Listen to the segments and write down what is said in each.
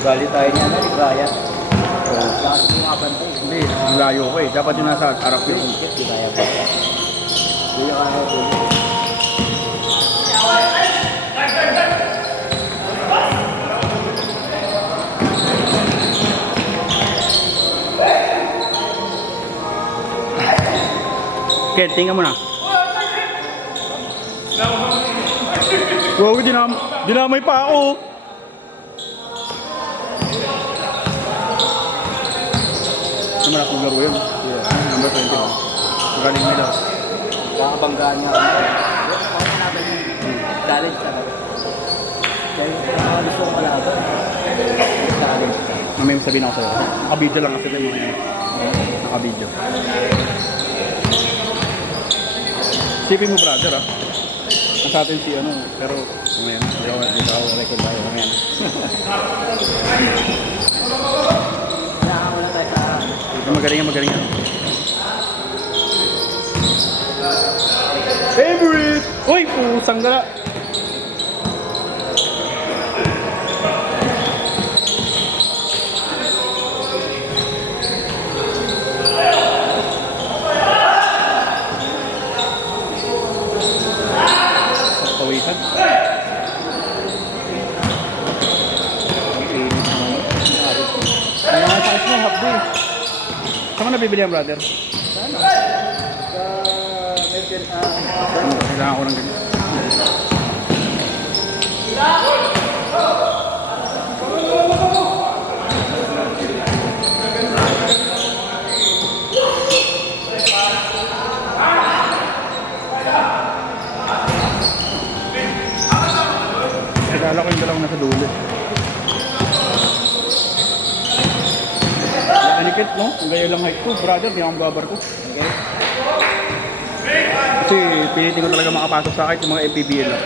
Bali tayo niya na, ligaya. So, lahat mo nga bantay. Hindi, layo ko eh. Dapat yung nasa harap yun. Ligaya ba? Hindi yung kaya ko. Ken, tingnan mo na. Wow, dinamay pa ako. Ano man akong laro yun? Yeah. Number 20. Magaling nila. Kakabanggaan nga ako. Challenge talaga. Dahil gusto ko kalaban. Challenge. Mamaya sabihin ako sa'yo. Nakabidyo lang kasi yung mga yan. Nakabidyo. Sipin mo brother ah. Nasa atin si ano, pero mamaya na. Hindi ako record tayo mamaya na. Kailangan mo lang tayo sa... Magaling yan. Favorite! Uy! Pusang gala! Pawisan. Ay, mga sakit mo, hapdi. Saan ka nabibili yan, brother? Ano? Sa... Medyo... Kailangan ko ng ganyan. Kilala ko yung dalawang nasa dulo. Anikit, no? Ang gaya lang height ko, brother. Di akong babar ko. Okay. Kasi pinitin ko talaga makapasok sa kahit yung mga MPBL lang.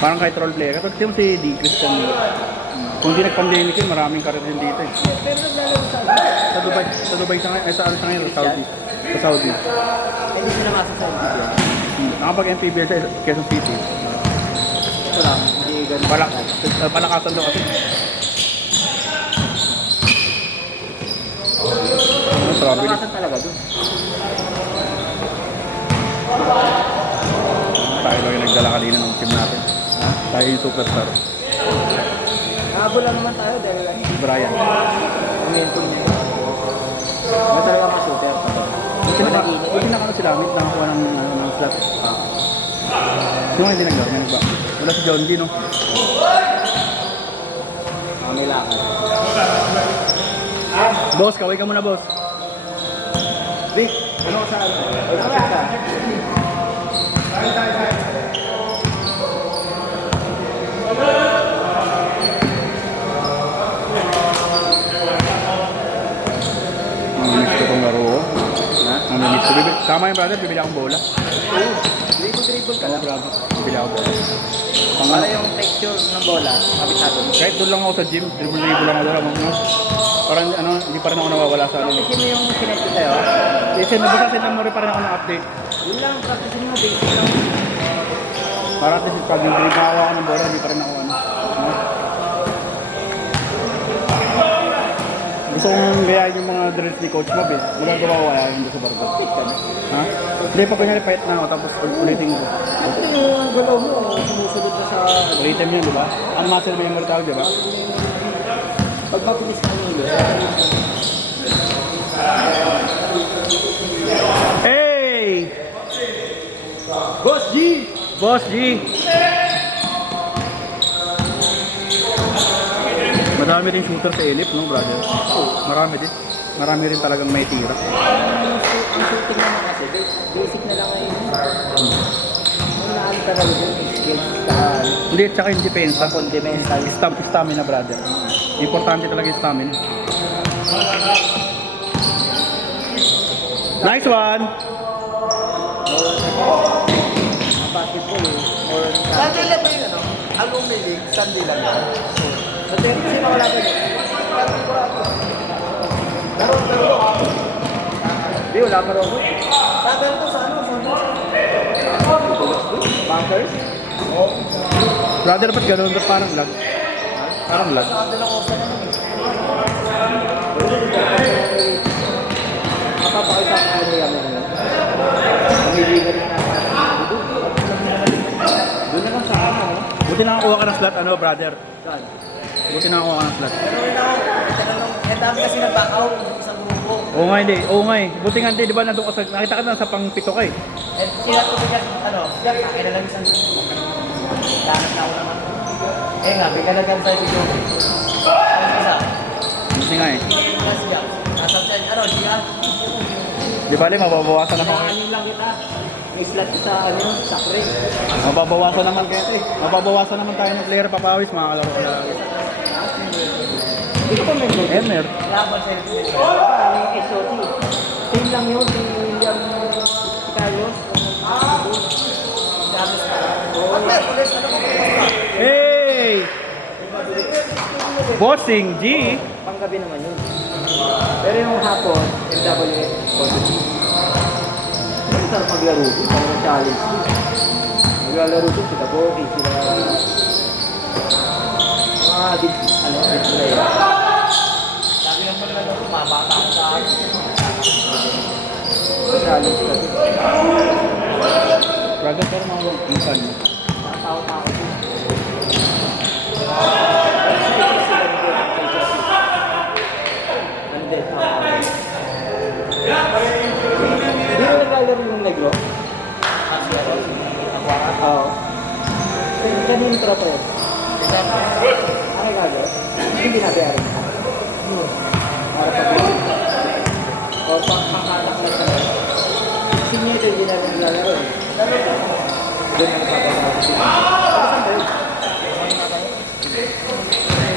Parang kahit role player. Kasi yung si D. Christian Miller. Kung di nag-pandemic yun, maraming karir din dito eh. Pero naglalaro sa... Sa Dubai sa ngayon, sa ngayon, sa Saudi. Sa Saudi. Hindi sila masok sa video. Nakapag-MPBL sa Quezon City. Ito lang, hindi ganun. Palakasan daw kasi. Ano, travel. Palakasan talaga doon. Tayo lang yung nagdala kanina ng team natin. Tayo yung superstar. Nakabol lang naman tayo dahil lang. Si Brian. Momentum niya yun. Ano talaga mga shooter? Buti na kano sila, nakakuha ng slot. Sino nga hindi nagbawa? May nagbawa. Wala si John D, no? May lakad. Boss, kaway ka muna, boss. Vic, ano ka sa ano? Ay, ka. Mamimiss ko itong laro. Ha? Mamimiss ko. Tama yung brother, bibili akong bola. Oo. Dribble ka lang. Brother, bibili akong bola. Para yung texture ng bola, kabisado mo. Kahit doon lang ako sa gym, dribble lang ako doon. Parang ano, hindi pa rin ako nawawala sa ano. Practice mo yung sinetso sa'yo. Kasi nabasa mo rin pa rin ako ng update. Yun lang, practice mo, basic lang. Para at least pag yung pinagawa ko ng bola, hindi pa rin ako ano. Gusto kong gayahin yung mga drills ni Coach Mob eh. Magagawa ko kaya hindi sa barber. Ha? Hindi, pag kunyari fight na ako, tapos ulitin ko. Ano yung galaw mo? Sumusunod na sa... Ulitin mo yun, di ba? Ang muscle memory tawag, di ba? Pag mabilis ka ng ulo. Hey! Boss G! Boss G! Madami rin shooter sa Elip, no, brother? Marami din. Marami rin talagang may tira. Ang shooting naman kasi, basic na lang ngayon. Ang talaga yung skills sa Hindi, tsaka yung depensa. fundamental. Stamina, brother. Importante talaga yung stamina. Nice one! Basketball or... Sunday lang ba yung ano? Alumni League, Sunday lang yan. Sa tennis, sino wala ba yun? Hindi, wala pa rin. Sunday to sa ano? Bunkers? Brother, ba't ganun? Ba't parang vlog? Parang lag. Doon ako sa naman eh. Mapapakita ko ano yung ano. Mamiligan na doon na lang sa ano. Buti nakakuha ka ng slot, ano, brother? Saan? Buti nakakuha ka ng slot. Pero rin ako, ang dami kasi nag-back out yung isang grupo. Oo nga, hindi. Oo nga eh. Buti nga hindi, di ba, nandun ka sa, nakita ka na sa pang-pito ka eh. Eh, sila ko bigyan, ano, akin na lang isang lahat na ako naman. Eh nga, bigyan na lang sa video. Ano isa? Buti nga eh. Plus siya. Nasa siya, ano, siya? Di ba, mababawasan naman. Ano lang kita. May slot sa ano, sa cream. Mababawasan naman kaya eh. Mababawasan naman tayo ng player papawis, mga kalaro ko na. Dito pa may logo. Emer. Laban sa video. Yung SOT. Team lang yun, si William si Carlos. Gamit ka. At may pulis, ano ko Hey! Bossing G! Panggabi naman yun. Pero yung hapon, MWF positive. Ang sarap maglaro doon, parang challenge. Maglalaro doon sila Boki, sila mga ano, player. Sabi lang pala na mabata ko sa akin. Challenge kasi. Brother, pero mga wagkipan. Tao-tao doon. Hindi mo naglalaro yung negro? Oo. Kanino tropa yun? Ano gagawin? Hindi nabayaran ka. Para pag-ibig. O pang-hanak lang ka lang. Sino ito hindi na naglalaro eh? Doon ang nagpapagawa ko sila. Saan ba yun?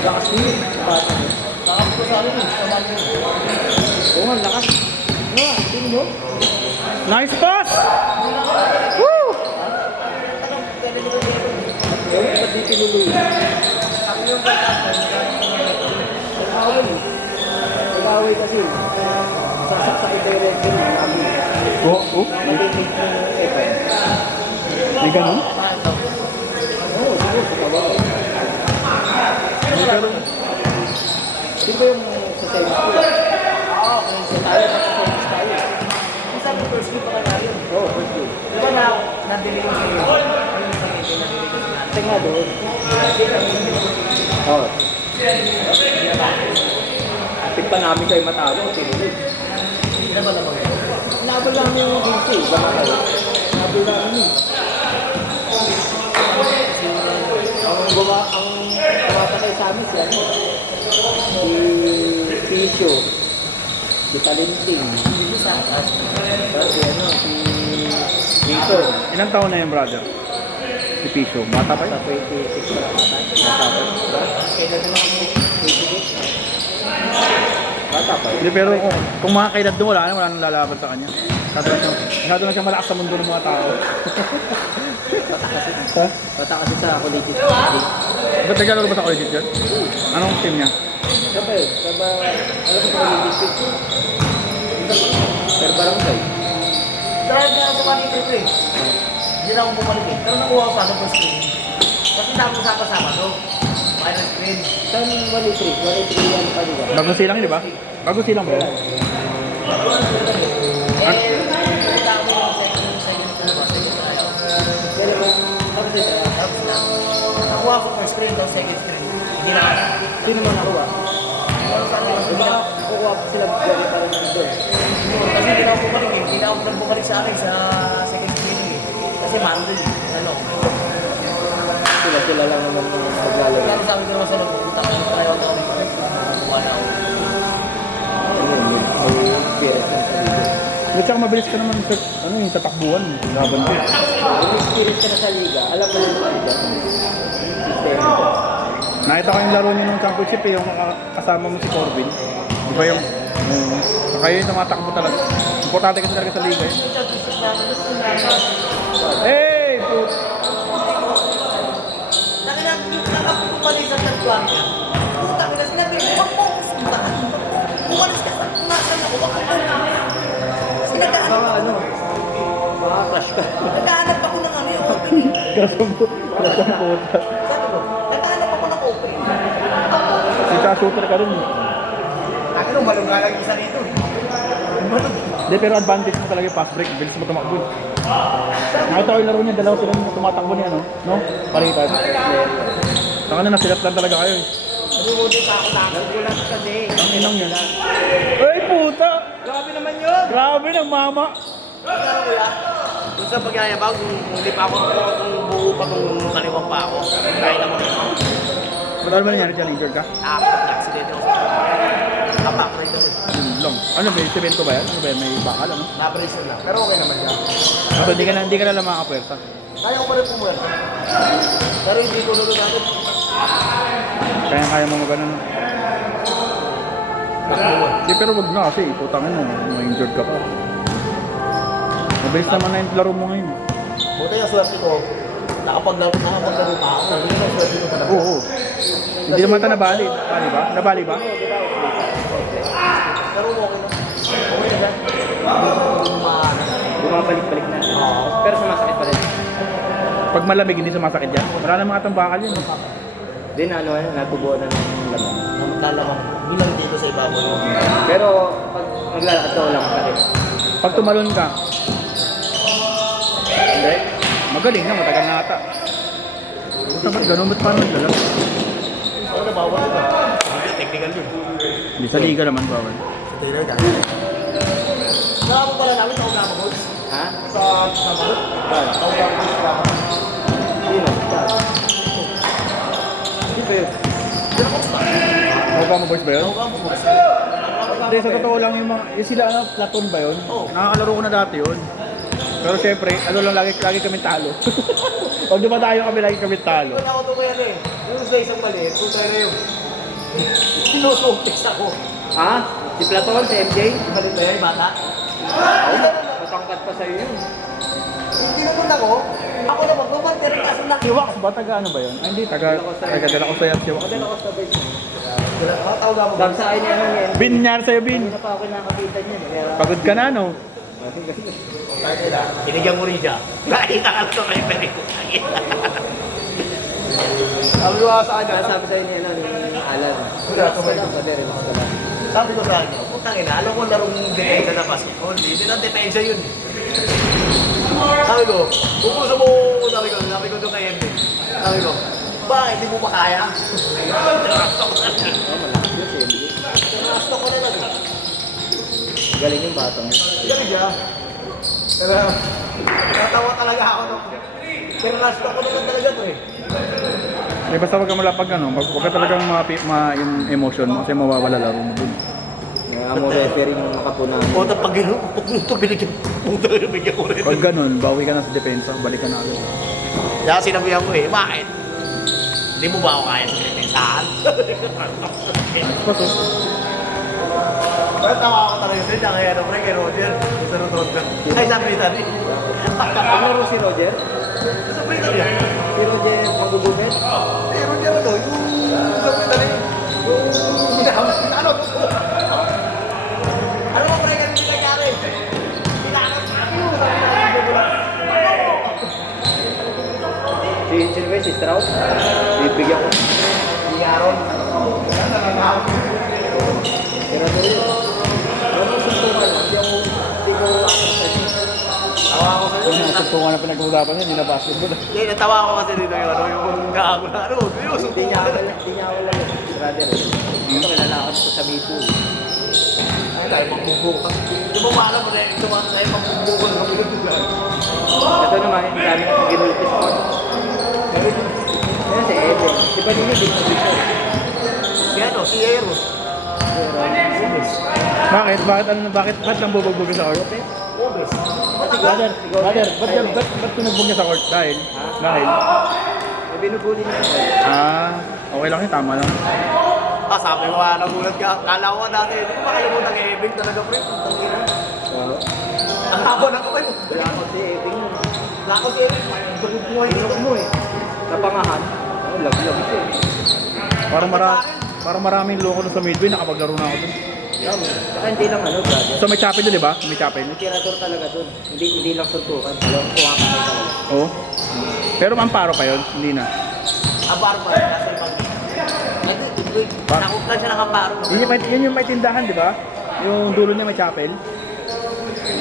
Lakas yun. Sa bata mo. Lakas ko sa akin, sa bago. Oo nga, lakas. Ano nga, tingin mo? Nice pass! Woo! Ewan, ba't di tinuloy? Nag-away kasi. Sasaksakin tayo rin din. Oh, oh. Matinig ng Evan. May ganun? Oo, siguro sa kabaw. May ganun. Sino ba yung sa tennis ko? Oo, Sa tayo, sa tennis tayo. minsan yung first game pa ka yun. Oo, first game. Di ba na, nadilig ko sa'yo? Ano yung pag-ibig na nadilig ko sa'yo? Kasi nga doon. Oo. Kapit pa namin kayo matalo, tinuloy. Hindi na ba naman yun? Nabal lang yung hinti, baka kayo. Nabal lang yun. Ang tumatakay sa amin si ano, si Pisyo, si Talinting, Hindi sa atas. si ano, si Jason. Ilang taon na yan, brother? Si Piso. Bata pa Sa yun? 26 na matapos. Kailan naman ako 26. Bata pa Hindi, yun. pero kung mga kaedad doon, wala nang lalaban sa kanya. Masyado na siya malakas sa mundo ng mga tao. Ha? Bata kasi sa collegiate. Ba't naglalaro ba sa collegiate dyan? Anong team niya? Sabi, alam mo sa collegiate. Per barangay. Dahil nga ako sa kanito ito eh. Hindi na ako bumalik eh. Pero nakuha ko sa akin first screen. Kasi dami ko sama-sama to. Final screen. Saan 1-3? 1-3 yan pa diba? Bagong silang yun, di ba? Bagong silang ba yun? Eh, kita ko yung second ko naman. Kaya ba, tapos ito, Tapos na. Nakuha ko first screen, tapos second screen. Hindi na ako. sino man nakuha? Di ba kukuha pa sila gari para nandun? Kasi hindi na ako bumalik eh. Hindi na ako nagbumalik sa akin sa second screen eh. Kasi mandol eh. Ano? Sila lang naman yung maglalaro. Kaya sabi ko naman sa loob, puta ko yung try out ako dito. Wala ako. Ayun, may experience lang sa liga. At saka mabilis ka naman sa, ano yung sa takbuhan. Laban ko. May experience ka na sa liga, alam mo yung liga. Sistema. Nakita ko yung laro niyo ng championship eh, yung kasama mo si Corbin. Di ba yung, kayo yung tumatakbo talaga. Importante kasi talaga sa liga eh. Hey! Nakapit ko pala isang nagplang niya. Puta ko na sinabi, huwag mo ako sundahan. Umalis ka sa nasan ako. Sinagdaan. Baka ano, makaka-crush ka. Naghahanap ako ng ano yung opening. Kasang puta. Sabi ko, naghahanap ako ng opening. shooter ka rin. Akin nung balong nga lang isa rito. Balong. Hindi, pero advantage mo talaga yung fast break. Bilis mo tumakbo. Nakita ko yung laro niya, dalawa silang tumatakbo niya, no? No? Palitan. Saka na nasilat lang talaga kayo eh. Nagugulong pa ako lang. Nagulat kasi. Ang inang yun. Ay, puta! Grabe naman yun. Grabe ng mama! Ano kuya? Doon sa pagyayabang, kung hindi pa ako, kung buo pa, kung kaliwang pa ako, kaya naman ako. Ba't ano ba nangyari dyan? Injured ka? Accident ako. Apak-ray kasi. Yun lang. Ano ba? Cemento ba yan? Ano ba yan? May bakal ano? Na-brace na. Pero okay naman siya. So, hindi ka na lang makapwersa. Kaya ko pa rin pumuwersa. Pero hindi ko lulog natin. Kaya mo magano no? Hindi, pero wag na kasi. Putangin mo. Ma-injured ka pa. Mabilis naman na yung laro mo ngayon. Buti yung swerte ko. Nakapaglaro pa ako. Sabi ko yung swerte ko talaga. Oo. Hindi naman ito nabali. Nabali ba? Nabali ba? Pero okay na. Okay na ba? Bumabalik-balik na. Oo. Pero sumasakit pa rin. Pag malamig, hindi sumasakit yan. Wala na mga tambakal yun. Din ano natubuo na ng laman. Maglalamang. Bilang dito sa ibabaw. Pero pag maglalakad ka walang sakit. Pag tumalon ka, Hindi? magaling na, matagal na ata. Puta, ba't ganun? Ba't paano naglalak? Ako na bawal ito. Hindi, technical yun. Hindi, sa liga naman bawal. Technical ka. Nakamo pala namin sa Ugama Boys. Ha? Sa Nabalot. Saan? Sa Ugama Boys. Sino? Saan? Hindi pa yun. Ugama Boys ba yun? Ugama Boys. Hindi, sa totoo lang yung mga, yung sila, ano, Platon ba yun? Oo. Nakakalaro ko na dati yun. Pero syempre, ano lang, lagi kami talo. Pag dumadayo kami, lagi kami talo. Wala ako ito kaya rin. Yung sa isang maliit, kung tayo na yun. Sinusupix ako. Ha? Si Platon, si MJ? Malit ba yan, bata? Ay, matangkat pa sa'yo yun. Hindi naman ako. Ako naman, pero kaso lang. Siwak ba? Taga ano ba yun? Ay, hindi, taga dala ko sa'yo Siwak. Madala ko sa bed. Tawag ako. Dam sa akin ni ano niyan. Bin, nangyari sa'yo, Bin. Hindi na pa ako nakakita niyan. Kaya... Pagod ka na, no? Binigyan ko rin siya. Nakita ka ito kayo pwede ko. Sabi ko sa Kaya kanya, sabi sa'yo ni ano, ni Alan. Wala, Relax ka lang, pwede relax ka lang. sabi ko sa kanya, putang ina, alam ko larong depensa na basketball. Hindi na depensa yun. Sabi ko, kung gusto mo, sabi ko doon kay Embe. Sabi ko, bakit hindi mo pa kaya? Oh, malaki yun si MJ. Nasto ko na lang. Galing yung batang yun. Galing siya. Pero, natawa talaga ako. No? Pero nasto ko na lang talaga to eh. Eh, basta wag ka malapag, ano? Wag ka talagang yung emotion mo kasi mawawala laro mo dun. Amo referee yung nakapunan. Puta pag gano'n, puto binigyan. Puta binigyan ko rin. Pag ganun, bawi ka na sa depensa, balik ka na agad. Kaya sinabihan ko eh, bakit? Hindi mo ba ako kaya sa depensahan? Paso. Well, tawa ako talaga din, kaya ano pre, kay Roger. Sa Roger. Ay, sabi ni Tani. Ano si Roger? Sabi ni Tani. Si Roger magugumit? Eh, Roger ano, yung sabi ni Tani. Yung hinahamas ni Tano. Ano mo pre, ganun yung nangyari? Kailangan Si Silver, si Strauss? Bibigyan ko. si Aaron. Si Roger yun. Ano suntukan? Hindi ko Tawa ako sa'yo. Kung nasagtungan na pinag-uusapan niya, hindi na basketball. Hindi, natawa ako kasi dito yung ano, yung gago na ano. Hindi niya ako lang. Brother. Ito kilalakad ko sa Mitu. Ay, tayo magbubukan. Di ba wala mo rin? Ito mga tayo magbubukan ng kapatid. Ito naman, yung dami na itong ginulpis ko. Yan si Eben. Si Panino, big na big na. Kaya ano, si Aero. Bakit nang bubugbog sa court? Obes. Brother, ba't pinugbog niya sa court? Dahil? May binubuli niya ako. Okay lang yun, tama lang. Ah, sabi mo nagulat ka. Kala ko dati, hindi ko makalimutan ng Ebing talaga, pre. Ang haba na kamay mo. Wala ako si Eben yun. Wala ko si Ebing. Buhay Pinok mo eh. Napangahan. Lag-lag siya eh. Parang maraming loko sa midway, nakapaglaro na ako dun. Saka hindi lang ano, brother. So may chapel dun, di ba? May chapel. May tirador talaga dun. Hindi lang suntukan. Alam ko ka talaga. Oo. Pero mamparo pa yun, hindi na. Abar pa, nasa ibang. ko eh. Nakuklan siya ng kaparo. Yun yung may tindahan, di ba? Yung dulo niya may chapel.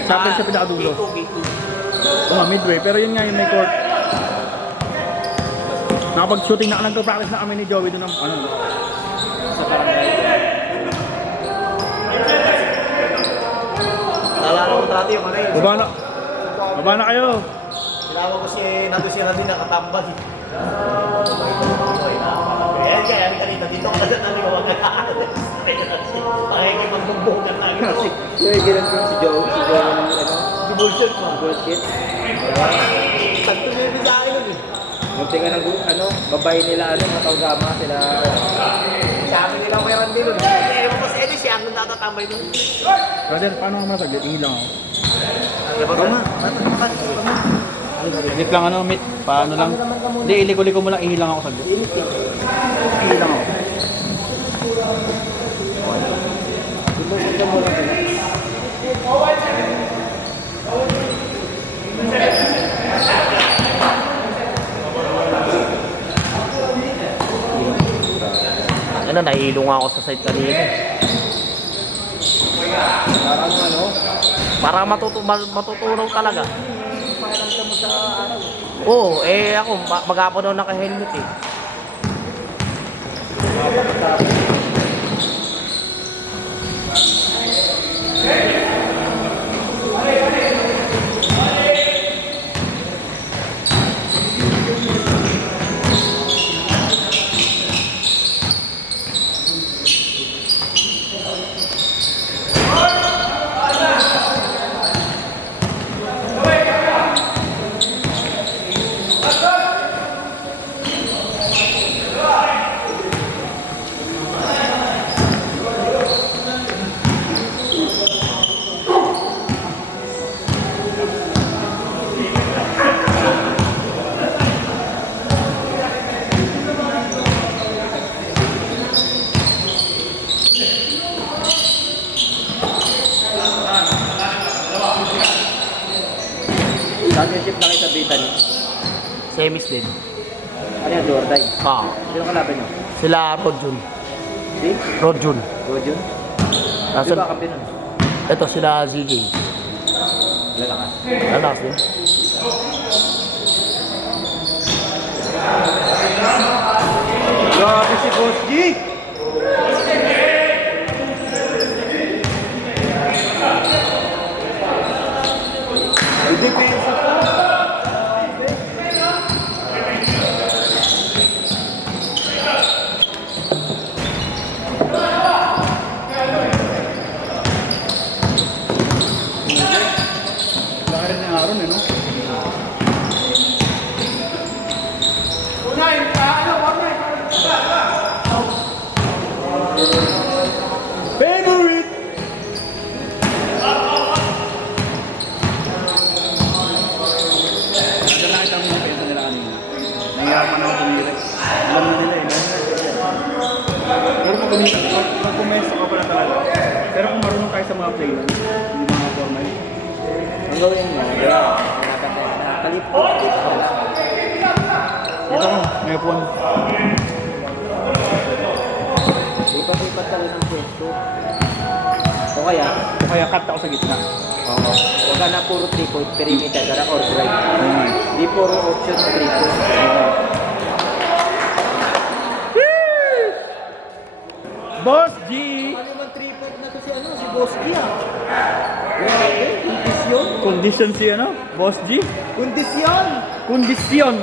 Chapel sa pinakadulo. Gate 2. Oo nga, midway. Pero yun nga yung may court. Nakapag-shooting na, nagpa-practice na kami ni Joey doon ng ano. Sa barangay. Naalala ko dati yung ano yun. Baba na. Baba na kayo. Tinawa ko si Nadine nakatambal. Ayan kaya, kami kanina dito ko kasi namin mawagalahan. Pakinggan magbubukan tayo kasi. Yung ginan ko si Joe ng ano. Si bullshit mo. Bullshit. Tagtuloy sa akin yun eh. Munti nga ng ano, babae nila ano, mga tawagama sila. Sabi nila may randi nun. Eh, mas Eddie siya ang natatambay nun. Brother, paano ka masaglit? Ihilang ako. Tama. Lik lang ano, meet. Paano lang? Hindi, iliko-liko mo lang, ihilang ako saglit. Ihilang ako. Ito mo lang sila. Ano, nahilo nga ako sa site kanina. Parang ano, Para matutunaw talaga. pakiramdam mo sa araw. Oo, eh ako, mag-apo daw naka-helmet eh. Championship na kayo sa Brittany. Semis din. Ano yan, Jordan? Ah, Sino kalaban nyo? sila Rodjun. Si? Rodjun. Gojun? Di Nasa, ba kampi nun? ito sila ZJ. Lalakas. Lalakas din. Grabe si Boss G! Depensa pa. Laki rin ng aron eh, no? Favorite! Nandun nakita mo yung pensa nila kanina. Nahihirapan ako tumira. Alam na nila eh. Pero pag pumesa ka pala talaga. Pero kung marunong tayo sa mga play lang, hindi mga formal. Ang gawin mo, kalipot ka lang. Ito ko, may upuan. Lipat-lipat ka lang ng pwesto. O kaya, O kaya cut ako sa gitna. oo. Huwag ka na puro 3-point perimeter ka na or drive. Hindi puro option 3-point. Boss G! Ano naman 3-point na to si ano? Si Boss G ah. Grabe, kondisyon. Condition si ano? Boss G? Kondisyon! Kondisyon!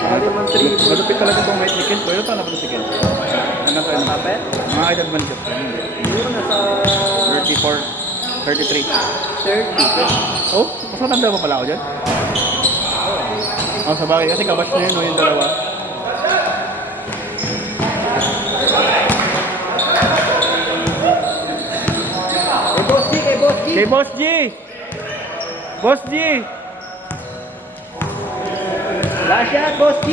Ano naman 3-point? Malupit talaga itong height ni Ken. Pero ito na pa si Ken. Ano to? Kapit? Mga height advantage. Siguro nasa 34, 33. 30. Oh, mas matanda pa pala ako dyan? Oh, sa bagay. Kasi kabash na yun, no, yung dalawa. Kay Boss G! Kay Boss G! Boss G! Last shot, Boss G!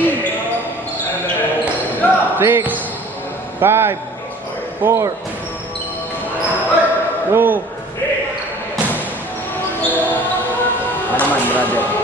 6, 5, 4, 2, Ano naman, brother?